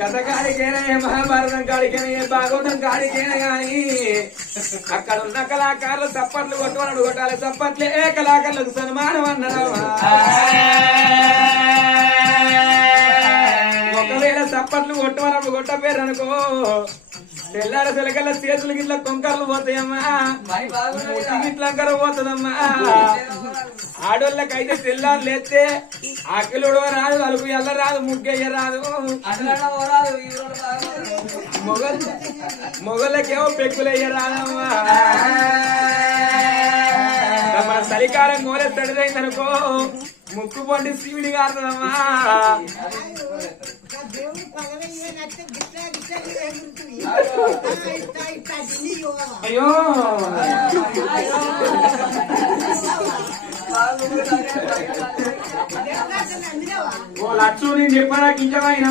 గత కాడికైనా ఏ మహాభారతం కాడికైనా ఏ భాగవతం కాడికైనా గాని అక్కడ ఉన్న కళాకారులు చప్పట్లు కొట్టమన్నాడు. కొట్టాలి చప్పట్లే కళాకారులకు సన్మానం అన్నాడు. ఒకవేళ చప్పట్లు కొట్టమన్నప్పుడు కొట్టపోయారు అనుకో తెల్లార తెలకల్లా చేతులు గిట్ల కొంకర్లు పోతాయమ్మా, గిట్ల అంకర పోతుందమ్మా. ఆడోళ్ళకైతే తెల్లారు లేస్తే అక్కలుడో రాదు, అలుపు ఎల్ల రాదు, ముగ్గయ్య రాదు. మొగళ్ళకేమో పెక్కులయ్య రాదమ్మా. మన చలికాలం మూలే తడిదైందనుకో ముక్కు పొండి శివుడి కారుతుందమ్మా. అయ్యో ఓ లక్ష నేను చెప్పారా కించమైనా